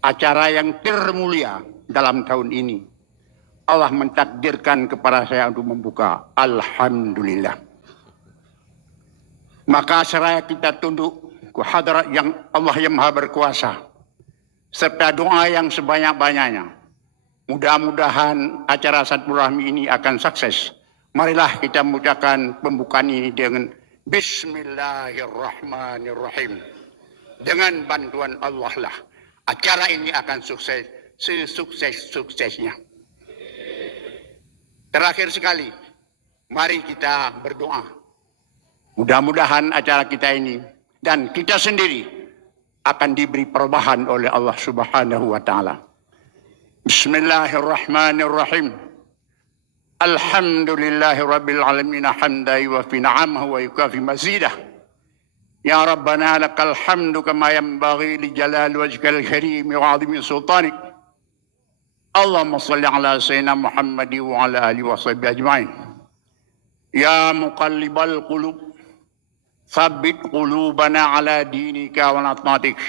acara yang termulia dalam tahun ini. Allah mentakdirkan kepada saya untuk membuka. Alhamdulillah. Maka seraya kita tunduk ke hadirat yang Allah yang Maha Berkuasa, serta doa yang sebanyak-banyaknya. Mudah-mudahan acara silaturahmi ini akan sukses. Marilah kita mengucapkan pembukaan ini dengan Bismillahirrahmanirrahim. Dengan bantuan Allah lah acara ini akan sukses, sesukses-suksesnya. Terakhir sekali, mari kita berdoa. Mudah-mudahan acara kita ini dan kita sendiri akan diberi perubahan oleh Allah Subhanahu wa taala. Bismillahirrahmanirrahim. Alhamdulillahirabbil alamin hamdan wa fi ni'amahu wa yukafi mazidah. Ya Rabbana lakal hamdu kama yanbaghi li jalali wajhikal karim wa 'azimi sultanik. Allahumma salli ala sayyidina Muhammad wa ala alihi wa sahbihi ajma'in. Ya muqallibal qulub, tsabbit qulubana ala dinika wa natmatik.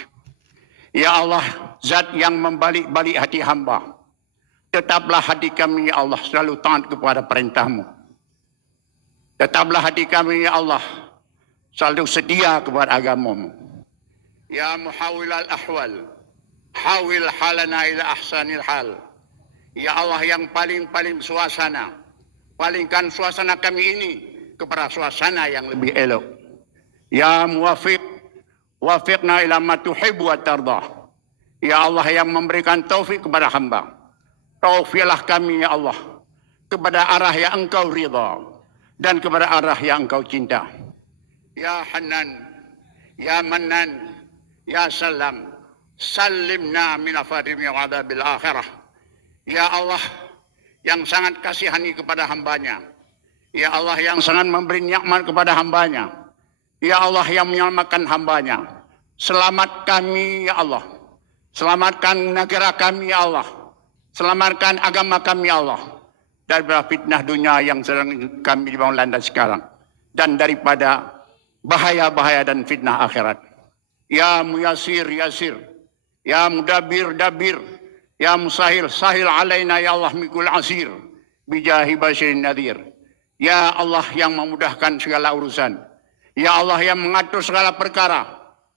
Ya Allah, zat yang membalik-balik hati hamba, tetaplah hati kami ya Allah selalu taat kepada perintah-Mu. Tetaplah hati kami ya Allah selalu setia kepada agama-Mu. Ya muhawwilal ahwal, hawil halana ila ahsanil hal. Ya Allah yang paling suasana, palingkan suasana kami ini kepada suasana yang lebih elok. Ya muwafiq, wafiqna ila ma tuhibbu wa tardah. Ya Allah yang memberikan taufik kepada hamba, taufiqlah kami ya Allah kepada arah yang Engkau ridha dan kepada arah yang Engkau cinta. Ya Hannan, Ya Mannan, Ya Salam, salimna min afadimi wa adabil akhirah. Ya Allah yang sangat kasihani kepada hambanya. Ya Allah yang sangat memberi nikmat kepada hambanya. Ya Allah yang menyelamatkan hambanya. Selamat kami ya Allah. Selamatkan negara kami ya Allah. Selamatkan agama kami ya Allah. Daripada fitnah dunia yang sedang kami dilanda sekarang. Dan daripada bahaya-bahaya dan fitnah akhirat. Ya Muyasir Yasir. Ya Mudabir Dabir. Ya Musahil Sahil alaina ya Allah mikul asir. Bijahi basyirin nadhir. Ya Allah yang memudahkan segala urusan. Ya Allah yang mengatur segala perkara.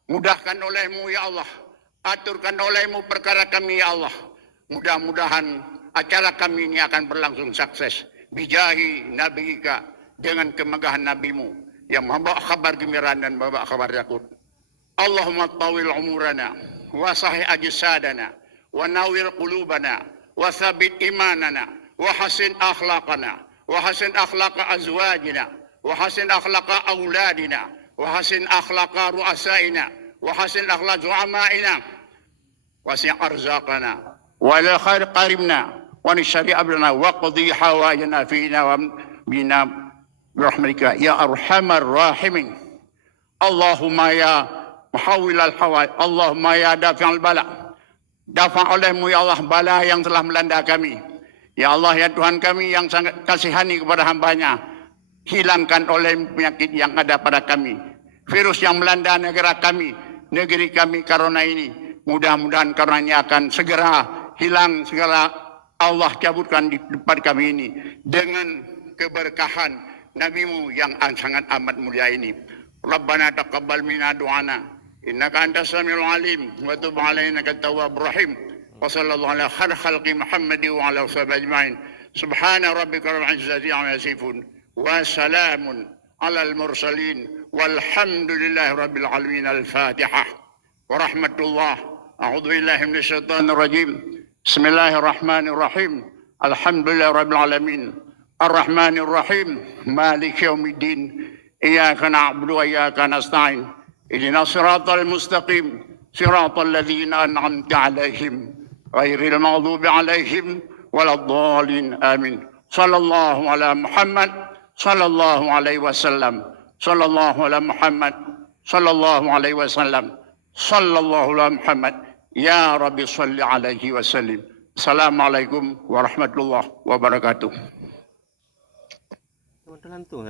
Mudahkan oleh-Mu ya Allah. Aturkan oleh-Mu perkara kami ya Allah. Mudah-mudahan acara kami ini akan berlangsung sukses. Bijahi nabiyika, dengan kemegahan Nabi-Mu yang membawa kabar gembira dan membawa kabar yakut. Allahumma tawil umurana wa sahih ajsadana wa nawwir qulubana wa tsabbit imanana wa hasin akhlaqana wa hasin akhlaqa azwajina wa hasin akhlaqa auladina wa hasin akhlaqa ru'asaina wa hasin akhlaq zu'amaina wa si' arzaqana wa la khair qaribna wa ni syari' ablana wa qadhi hawajana fina wa bina birahmatika ya arhamar rahimin. Allahumma ya muhawwilal hawai, Allahumma ya dafi'al bala, dafa' oleh-Mu ya Allah bala yang telah melanda kami. Ya Allah ya Tuhan kami yang sangat kasihani kepada hamba-Nya. Hilangkan oleh penyakit yang ada pada kami. Virus yang melanda negara kami, negeri kami karena ini. Mudah-mudahan karena ini akan segera hilang, segera Allah cabutkan di depan kami ini. Dengan keberkahan Nabi-Mu yang sangat amat mulia ini. Rabbana taqabbal minna du'ana. Innaka antas samiul alim wa tub alaina innaka tawwabur rahim. Wa sallallahu ala khair khalqi Muhammad wa ala sahbihi ajma'in. Subhana rabbika rabbil izzati amma yasifun wa salamun alal mursalin walhamdulillahi rabbil alamin. Al-Fatihah. Wa rahmatullah. A'udzu billahi minasy syaithanir rajim. Bismillahirrahmanirrahim. Alhamdulillahi rabbil alamin. Ar-Rahmanir Rahim. Maliki yaumiddin. Iyyaka na'budu wa iyyaka nasta'in. Ihdinas siratal mustaqim, siratal ladzina an'amta 'alaihim, ghairil maghdubi 'alaihim waladdallin. Amin. Sallallahu ala Muhammad, sallallahu alaihi wasallam, sallallahu ala Muhammad, sallallahu alaihi wasallam, sallallahu ala Muhammad. Ya Rabbi salli alaihi wasallim. Assalamualaikum warahmatullahi wabarakatuh. Teman-teman tuh,